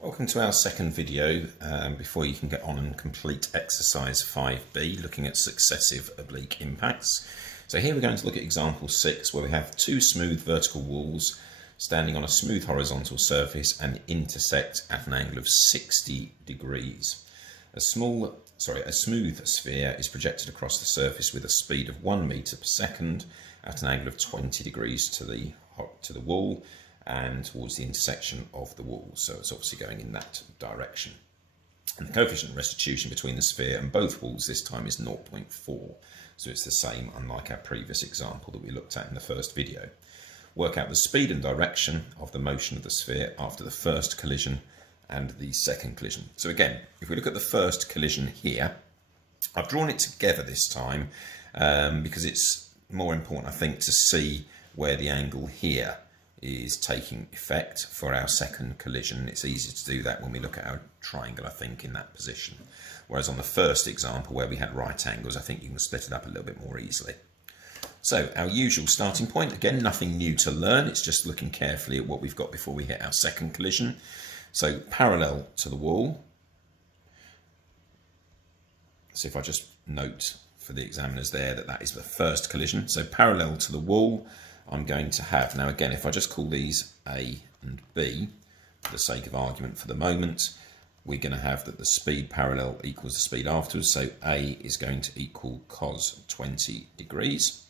Welcome to our second video before you can get on and complete exercise 5b, looking at successive oblique impacts. So here we're going to look at example 6, where we have two smooth vertical walls standing on a smooth horizontal surface and intersect at an angle of 60 degrees. A smooth sphere is projected across the surface with a speed of 1 meter per second at an angle of 20 degrees to the wall and towards the intersection of the walls, so it's obviously going in that direction. And the coefficient of restitution between the sphere and both walls this time is 0.4, so it's the same, unlike our previous example that we looked at in the first video. Work out the speed and direction of the motion of the sphere after the first collision and the second collision. So again, if we look at the first collision here, I've drawn it together this time because it's more important, I think, to see where the angle here is taking effect for our second collision. It's easy to do that when we look at our triangle, I think, in that position. Whereas on the first example, where we had right angles, I think you can split it up a little bit more easily. So our usual starting point, again, nothing new to learn. It's just looking carefully at what we've got before we hit our second collision. So parallel to the wall. So if I just note for the examiners there that is the first collision. So parallel to the wall, I'm going to have, now again, if I just call these A and B, for the sake of argument for the moment, we're going to have that the speed parallel equals the speed afterwards. So A is going to equal cos 20 degrees.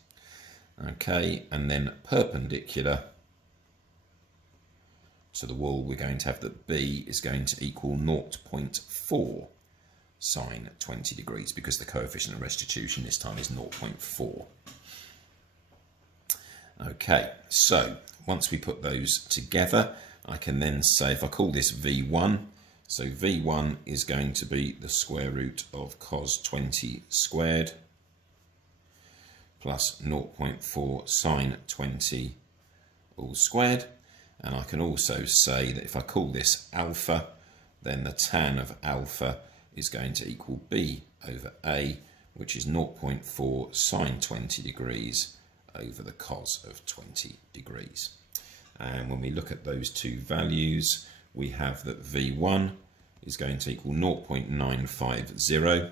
Okay, and then perpendicular to the wall, we're going to have that B is going to equal 0.4 sine 20 degrees, because the coefficient of restitution this time is 0.4. Okay, so once we put those together, I can then say, if I call this V1, so V1 is going to be the square root of cos 20 squared plus 0.4 sine 20 all squared. And I can also say that if I call this alpha, then the tan of alpha is going to equal B over A, which is 0.4 sine 20 degrees over the cos of 20 degrees. And when we look at those two values, we have that V1 is going to equal 0.950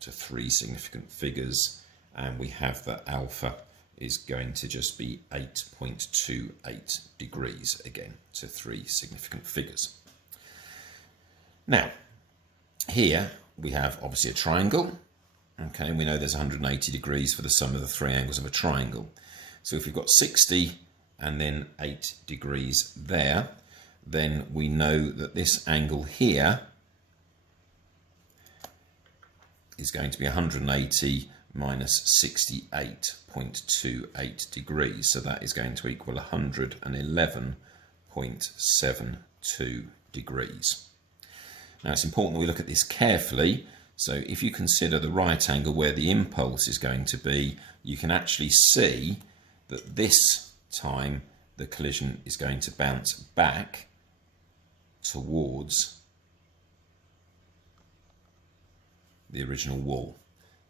to three significant figures, and we have that alpha is going to just be 8.28 degrees, again, to three significant figures. Now, here we have obviously a triangle. Okay, and we know there's 180 degrees for the sum of the three angles of a triangle. So if we've got 60 and then 8 degrees there, then we know that this angle here is going to be 180 minus 68.28 degrees. So that is going to equal 111.72 degrees. Now it's important that we look at this carefully. So if you consider the right angle where the impulse is going to be, you can actually see that this time the collision is going to bounce back towards the original wall.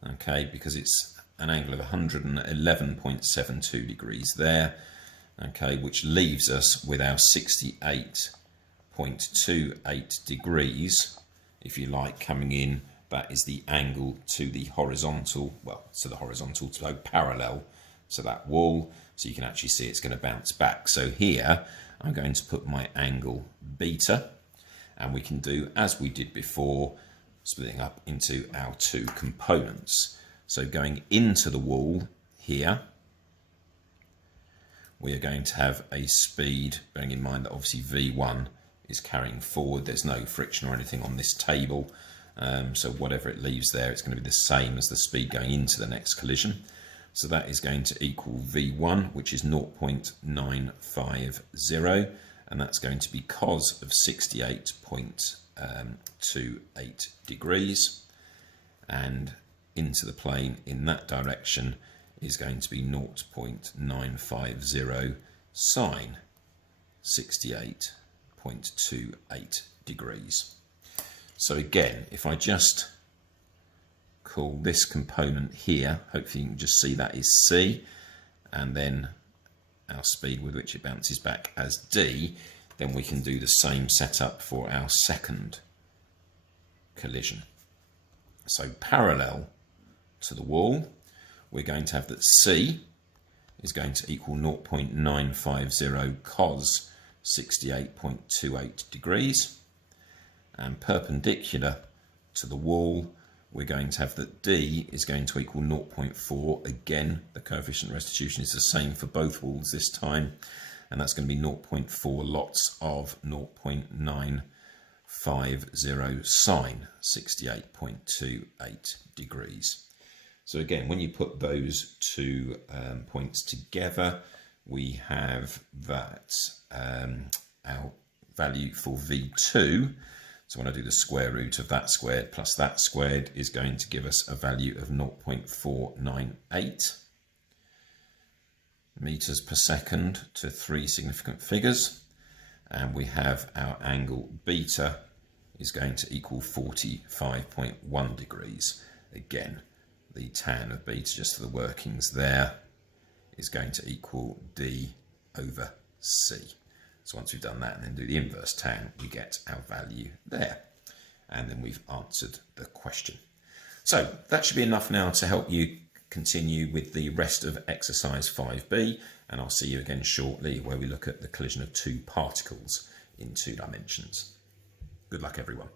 Okay, because it's an angle of 111.72 degrees there, okay, which leaves us with our 68.28 degrees, if you like, coming in. That is the angle to the horizontal, so parallel to that wall. So you can actually see it's going to bounce back. So here I'm going to put my angle beta, and we can do as we did before, splitting up into our two components. So going into the wall here, we are going to have a speed, bearing in mind that obviously V1 is carrying forward. There's no friction or anything on this table. So whatever it leaves there, it's going to be the same as the speed going into the next collision. So that is going to equal V1, which is 0.950, and that's going to be cos of 68.28 degrees. And into the plane in that direction is going to be 0.950 sine 68.28 degrees. So again, if I just call this component here, hopefully you can just see that is C, and then our speed with which it bounces back as D, then we can do the same setup for our second collision. So parallel to the wall, we're going to have that C is going to equal 0.950 cos 68.28 degrees, and perpendicular to the wall, we're going to have that D is going to equal 0.4. Again, the coefficient of restitution is the same for both walls this time, and that's going to be 0.4 lots of 0.950 sine 68.28 degrees. So again, when you put those two points together, we have that our value for V2. So when I do the square root of that squared plus that squared is going to give us a value of 0.498 meters per second to 3 significant figures. And we have our angle beta is going to equal 45.1 degrees. Again, the tan of beta, just for the workings there, is going to equal D over C. So once we've done that and then do the inverse tan, we get our value there. And then we've answered the question. So that should be enough now to help you continue with the rest of exercise 5b. And I'll see you again shortly where we look at the collision of two particles in 2 dimensions. Good luck, everyone.